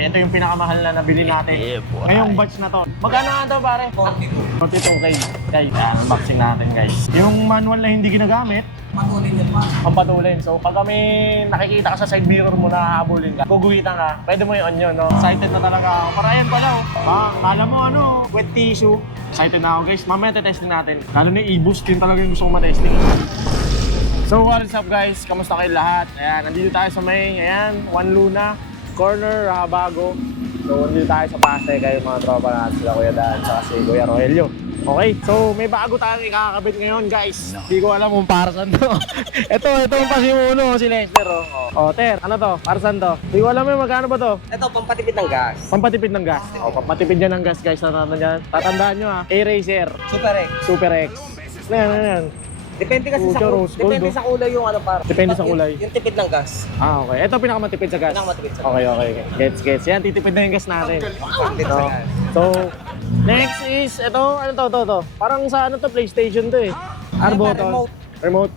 Ito yung pinakamahal na nabili natin. Ngayong batch na to. Magkano nga ito pare? 42K. Guys, unboxing natin guys. Yung manual na hindi ginagamit, Patulin yan pa. pampatulin. So pag kami nakikita ka sa side mirror mo na habulin ka, guguhitan ka, pwede mo i-on yun, no? Excited na talaga ako. Para yan pala, kala mo ano, wet tissue. Excited na ako guys. Mamaya testing natin. Lalo na i-boost yun talaga yung gusto kong matesting. So what is up guys? Kamusta kayo lahat? Ayan, nandito tayo sa may, ayan, Juan Luna, corner, Rahabago. So nandito tayo sa Pasay kayo mga tropa natin, sila Kuya Dan, saka si Kuya Rogelio. Okay, so may bago tayong ikakabit ngayon guys. Hindi ko alam kung para saan to. ito yung pasimuno, si Lester. Oh, Ter, ano to? Para saan to? Hindi ko alam yung magkano ba to? Ito, pampatipid ng gas. Pampatipid ng gas. Pampatipid yan ng gas guys. Tatandaan nyo ha. A-Racer, Super X. Super X. Yan. Depende kasi sa Rose gold, depende oh. sa kulay yung ano para. Depende sa kulay. Yung tipid ng gas. Okay. Ito pinakamatipid sa gas. Pinakamatipid sa gas. Okay. Gets. Yan, titipid na yung gas natin. Tipid sa gas. So, next is, ito, ano to? Parang sa ano to, PlayStation to eh. Arbo to. Remote.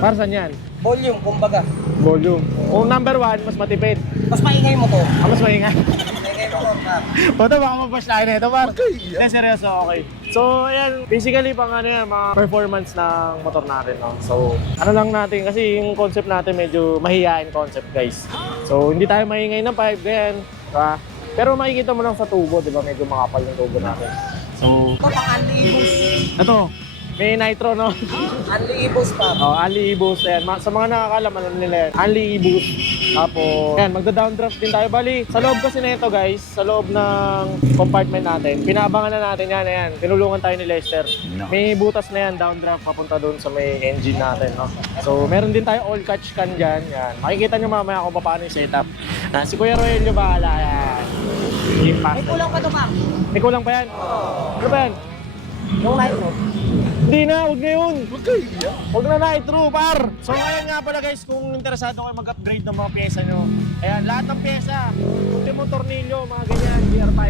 Para saan yan? Volume, kumbaga. Volume. Kung number 1, mas matipid. Mas maingay mo to. Mas maingay. Maingay mo to, par. Bata, baka mag-bash tayo na ito, par. Hindi, seryoso, okay. So, ayan, basically, pang ano yan, mga performance ng motor natin, no? So, ano lang natin, kasi yung concept natin medyo mahihain concept, guys. So, hindi tayo maingay ng pipe, ganyan. Diba? Pero makikita mo lang sa tubo, di ba? Medyo makapal yung tubo natin. So, Ito, pang-unli i-boost. ito, may nitro, no? Unli i-boost, par. Oh, unli e-boost. Ayan. Sa mga nakakalam, alam nila yan. Unli e-boost. Tapos, ayan, magda-downdraft din tayo. Bali, sa loob kasi na ito, guys, sa loob ng compartment natin, pinabangan na natin yan. Ayan, tinulungan tayo ni Lester. May butas na yan, downdraft, papunta doon sa may engine natin, no? So, meron din tayo all catch can dyan. Yan. Makikita nyo mamaya kung paano yung setup. Si Kuya Rogelio bahala. Yan. May kulang pa to, par. May kulang pa yan? Ano ba yan? Yung nitro. Hindi na, huwag na yun. Huwag na nitro, par. So ngayon nga pala guys, kung interesado kayo mag-upgrade ng mga pyesa nyo, ayan, lahat ng pyesa, ultimong tornilyo, mga ganyan, GR5.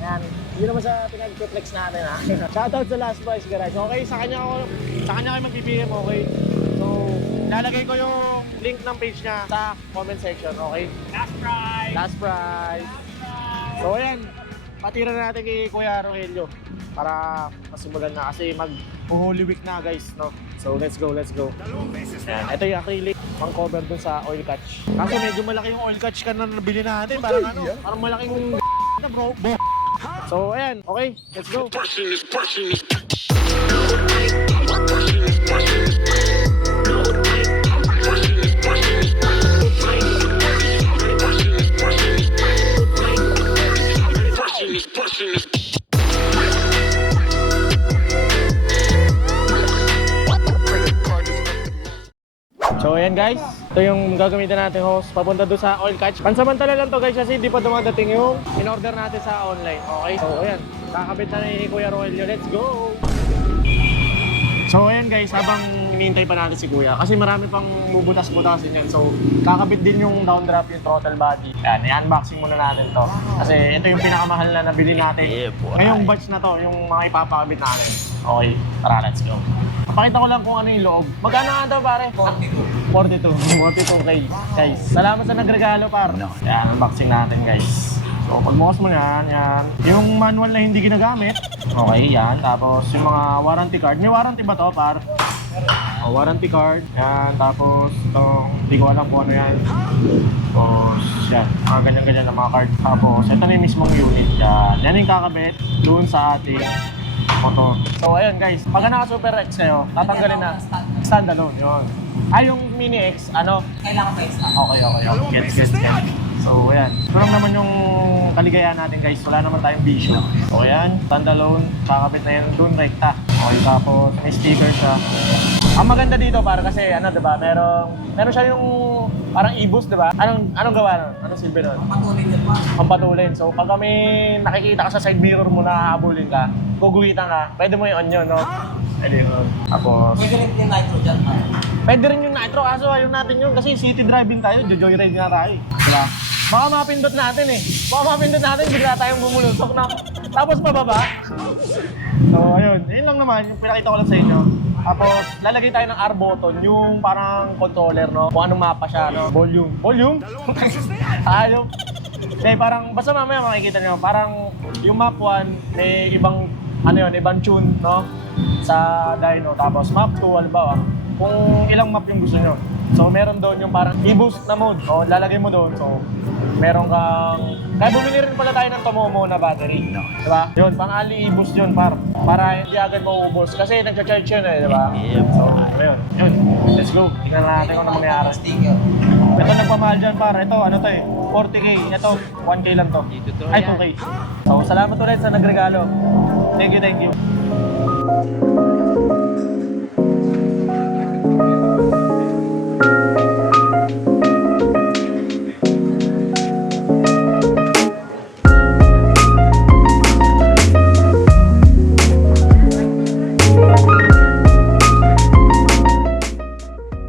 Ayan, hindi naman sa pinag-flex natin ha. Shoutout sa Last Price Garage. Okay, sa kanya kayo mag-BBM, okay? So, lalagay ko yung link ng page niya sa comment section, okay? Last Price. So ayan, patira na natin kay Kuya Rogelio para masimulan na kasi mag-Holy Week na guys, no? So let's go. Ayan, ito yung acrylic, pang cover dun sa oil catch. Kaso medyo malaki yung oil catch ka na nabili natin, parang ano, parang malaking na bro. So ayan, okay, let's go. So ayan guys, ito yung gagamitin natin hose papunta doon sa oil catch. Pansamantala lang to guys kasi hindi pa dumadating yung in-order natin sa online. Okay, so ayan, kakabit na ni Kuya Rogelio. Let's go! So ayan guys, habang hinihintay pa natin si Kuya kasi marami pang bubutas-butasin yan. So kakabit din yung downdraft, yung throttle body. Yan, i-unboxing muna natin to. Kasi ito yung pinakamahal na nabili natin. Ngayong batch na to, yung mga ipapakabit natin. Okay, tara, let's go. Pakita ko lang kung ano yung loob. Magkano nga daw pare? 42K. Guys, salamat sa nagregalo par. Yan, unboxing natin guys. So pagbukas mo yan. Yung manual na hindi ginagamit. Okay, yan. Tapos yung mga warranty card. May warranty ba to par? Warranty card. Yan, tapos itong, hindi ko alam kung ano yan. Tapos yan, mga ganyan-ganyan na mga card. Tapos ito na yung mismong unit. Yan yung kakabit doon sa ating motor. So ayun guys, pag naka Super X kayo, tatanggalin na standalone yun. Yung Mini X, ano? Kailangan pa isa. Okay. Gets. So ayan, ito lang naman yung kaligayahan natin guys. Wala naman tayong bisyo. So ayan, standalone, kakabit na yan doon rekta. Okay, tapos may sticker siya. Ang maganda dito para kasi ano, 'di ba? Meron siya yung parang e-boost, 'di ba? Anong gawa nun? Anong silbi nun? Patulin yan pa. Pampatulin. So pag kami nakikita ka sa side mirror mo na habulin ka, guguhitan ka, pwede mo i-on yun, no? Pwede yun. Tapos, Pwede rin yung nitro dyan, par. pwede rin yung nitro, kaso ayaw natin yun kasi city driving tayo, joyride nga tayo. Diba? Baka mapindot natin eh. Bigla tayong bumulusok na. Tapos pababa. So ayun, yun lang naman, yung pinakita ko lang sa inyo. Tapos lalagay tayo ng R button, yung parang controller, no? Kung anong mapa siya, no? Volume. Ayaw. Eh, parang, basta mamaya makikita nyo, parang yung map 1, may ibang, ibang tune, no? Sa dyno. Tapos map 2, halimbawa, kung ilang map yung gusto nyo. So, meron doon yung parang i-boost na mode. O, lalagay mo doon. So, meron kang... Kaya bumili rin pala tayo ng Tomomo na battery. Diba? Yun, pang-ali i-boost yun, para hindi agad maubos. Kasi nagcha-charge yun eh, diba? So, ayun. Yun. Let's go. Tingnan natin kung ano mangyayari. Sticker. Ito nagpamahal dyan, Ito, ano to eh? 40k. Ito, 1k lang to. Ay, 2k. So, salamat ulit sa nagregalo. Thank you, thank you.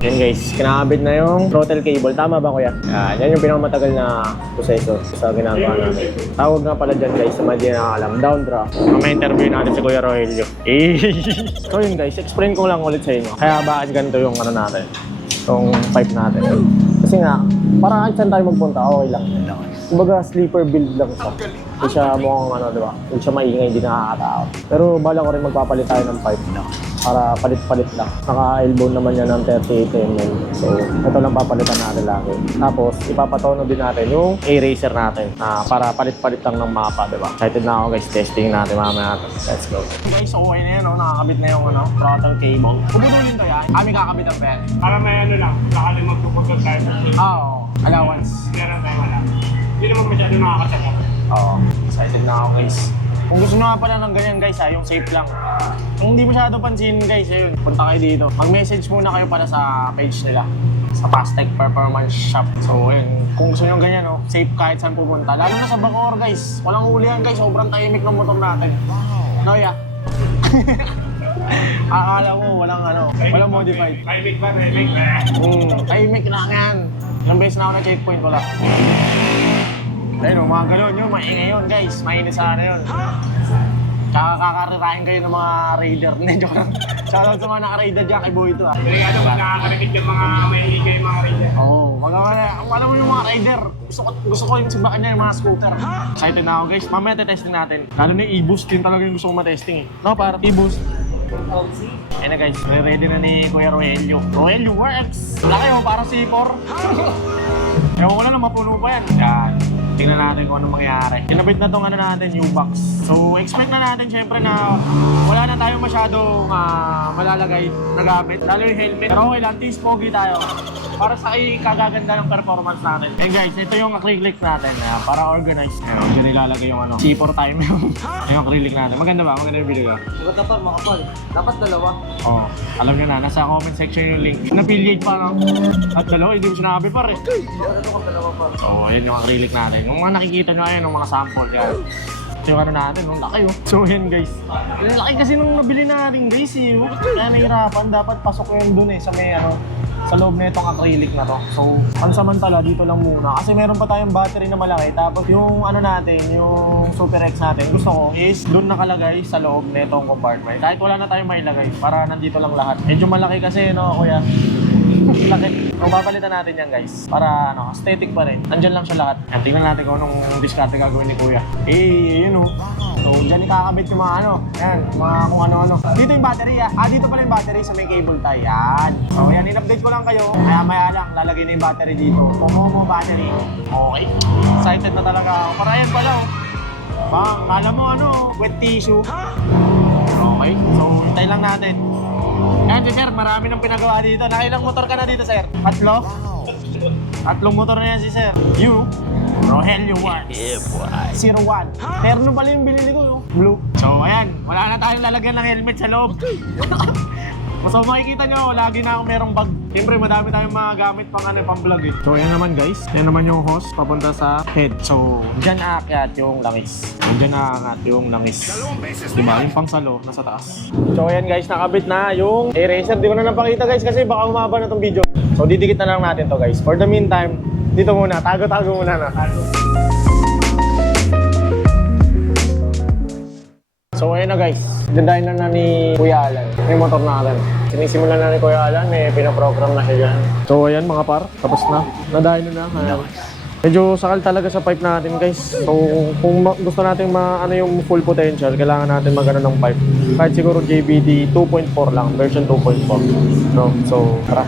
Yan guys, kinakabit na yung throttle cable. Tama ba kuya? Yan yung pinakamatagal na proseso sa ginagawa namin. Tawag nga pala dyan guys, sa mga di nakakalam, downdraft. May interview natin si Kuya Rogelio. So yun guys, explain ko lang ulit sa inyo. Kaya bakit ganito yung ano natin, yung pipe natin. Kasi nga, parang kahit saan tayo magpunta, okay lang. Kumbaga sleeper build lang siya. Hindi siya mukhang diba? Hindi siya maingay, hindi nakakatao. Pero bala ko rin magpapalit tayo ng pipe para palit-palit lang. Naka-elbow naman yan ng 38 mm. So, ito lang papalitan natin lagi. Tapos, ipapatono din natin yung eraser natin para palit-palit lang ng mapa, diba? Excited na ako guys, testing natin mamaya natin. Let's go. Guys, okay na yan, nakakabit na yung throttle cable. Pumudulin to yan. Kami kakabit ang pen. Para may lang, sakaling magpuputol tayo. Oo, allowance. Meron tayo wala. Hindi naman masyado nakakasama. Oo, excited na ako guys. Kung gusto nyo nga pala ng ganyan guys yung safe lang. Kung hindi masyado pansin guys, ayun, punta kayo dito. Mag-message muna kayo para sa page nila. Sa Fastech Performance Shop. So ayun, kung gusto nyo ganyan safe kahit saan pumunta. Lalo na sa Bacoor guys. Walang huli yan guys, sobrang tahimik ng motor natin. No, yeah. Akala mo, walang modified. Tahimik ba? Tahimik ba? Tahimik lang yan. Ilang beses na ako na checkpoint, wala. Ayun, mga gano'n yun, maingay yun guys. Mainit sana yun. Kakakarahin kayo ng mga raider. Hindi, joke lang. Shoutout sa mga naka-raider dyan kay Boy ito Delikado pag nakakarinig ng mga maingay yung mga rider. Oo, alam mo yung mga rider. Gusto ko yung sibakan niya yung mga scooter. Excited na ako guys. Mamaya testing natin. Lalo na yung e-boost, yun talaga yung gusto kong matesting eh. No, para e-boost. Ayun na guys, ready na ni Kuya Rogelio. Rogelio works! Laki mo, para C4. Ewan ko na mapuno pa yan. Yan. Tingnan natin kung anong mangyayari. Kinabit na tong natin, U-box. So, expect na natin syempre na wala na tayong masyadong malalagay na gamit. Lalo yung helmet. Pero okay lang, tease pogi tayo. Para sa kagaganda ng performance natin. And guys, ito yung acrylic natin para organized. Ayan, dyan nilalagay yung C4 time yung acrylic natin. Maganda ba? Maganda yung video ka? Maganda pa, makapal. Dapat dalawa. Oo. Alam nyo na, nasa comment section yung link. Na-affiliate pa lang. At dalawa, hindi mo sinabi pa rin. Ano ka dalawa pa? Oo, ayan yung acrylic natin. Yung mga nakikita nyo ayan, yung mga sample yan. Ito yung natin, nung laki So yan guys. Yung laki kasi nung nabili natin guys Kaya nahirapan, dapat pasok yun dun sa may sa loob na itong acrylic na to. So, pansamantala, dito lang muna. Kasi meron pa tayong battery na malaki. Tapos yung natin, yung Super X natin, gusto ko is doon nakalagay sa loob na itong compartment. Kahit wala na tayong mailagay, para nandito lang lahat. Medyo malaki kasi, kuya. Laki. So, papalitan natin yan guys. Para aesthetic pa rin. Andyan lang siya lahat. Yan, tingnan natin kung anong diskarte gagawin ni kuya. Yun So, dyan ikakabit yung mga yan, mga kung ano-ano. Dito yung battery dito pala yung battery sa may cable tie. Yan. So, yan, in-update ko lang kayo. Maya lang, lalagay na yung battery dito. Tomomo battery. Okay. Excited na talaga ako. Para yan pala Bang, alam mo wet tissue. Okay. So, hintay lang natin. Yan si sir, marami nang pinagawa dito. Nakailang motor ka na dito sir? Tatlo? Tatlong motor na yan si sir. Rogelio Works 01. Terno pala yung binili ko blue. So ayan, wala na tayong lalagyan ng helmet sa loob. So makikita nyo, lagi na akong merong bag. Siyempre madami tayong mga gamit pang vlog So ayan naman guys, yan naman yung hose papunta sa head. So dyan aakyat yung langis. Dyan aangat yung langis. Diba? Yung pangsalo, nasa taas. So ayan guys, nakabit na yung eraser. Di ko na napakita guys kasi baka umaba na tong video. So didikit na lang natin to guys. For the meantime, dito muna, tago-tago muna na. So ayun na guys, dindahin na ni Kuya Alan yung motor natin. Sinisimulan na ni Kuya Alan, may pinaprogram na siya dyan. So ayan mga par, tapos na. Nadahin na. Medyo sakal talaga sa pipe natin guys. So kung gusto natin ano yung full potential, kailangan natin magano ng pipe. Kahit siguro JBD 2.4 lang, version 2.4. No? So tara,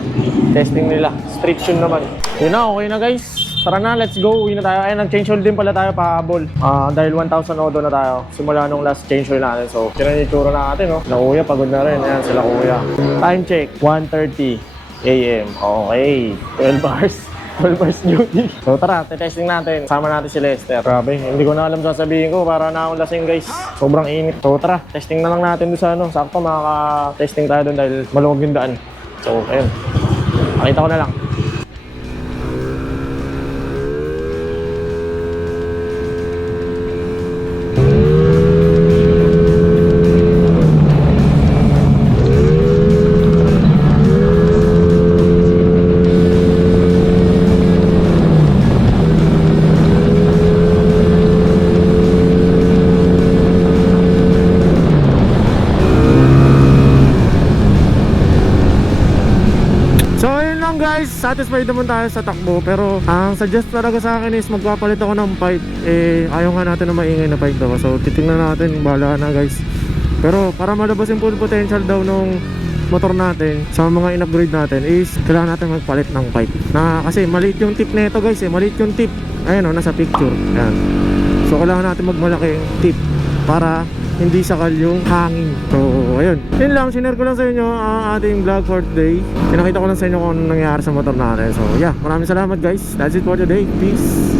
testing nila. Street tune naman. Yun na, okay na guys. Tara na, let's go. Uwi na tayo. Ayun, nag-change oil din pala tayo pahabol. Dahil 1,000 odo na tayo. Simula nung last change oil natin. So, kinanitsura natin, no? Sila kuya, pagod na rin. Ayan, sila kuya. Time check, 1:30 AM. Okay, 12 hours. 12 hours duty. So tara, testing natin. Sama natin si Lester. Grabe, hindi ko na alam sasabihin ko. Para na akong lasing guys. Sobrang init. So tara, testing na lang natin doon sa ano. Sakto makaka-testing tayo doon dahil maluwag yung daan. So, ayun. Pakita ko na lang. Guys, satisfied naman tayo sa takbo pero ang suggest talaga sa akin is magpapalit ako ng pipe. Ayaw nga natin na maingay na pipe daw. So titingnan natin, bahala na guys. Pero para malabas yung full potential daw nung motor natin sa mga in-upgrade natin is kailangan natin magpalit ng pipe. Kasi maliit yung tip nito guys, maliit yung tip. Ayun nasa picture. Ayan. So kailangan natin magmalaki yung tip para hindi sakal yung hangin. So ayun, yun lang, sinare ko lang sa inyo ang ating vlog for today. Pinakita ko lang sa inyo kung ano nangyari sa motor natin. So yeah, maraming salamat guys. That's it for today. Peace.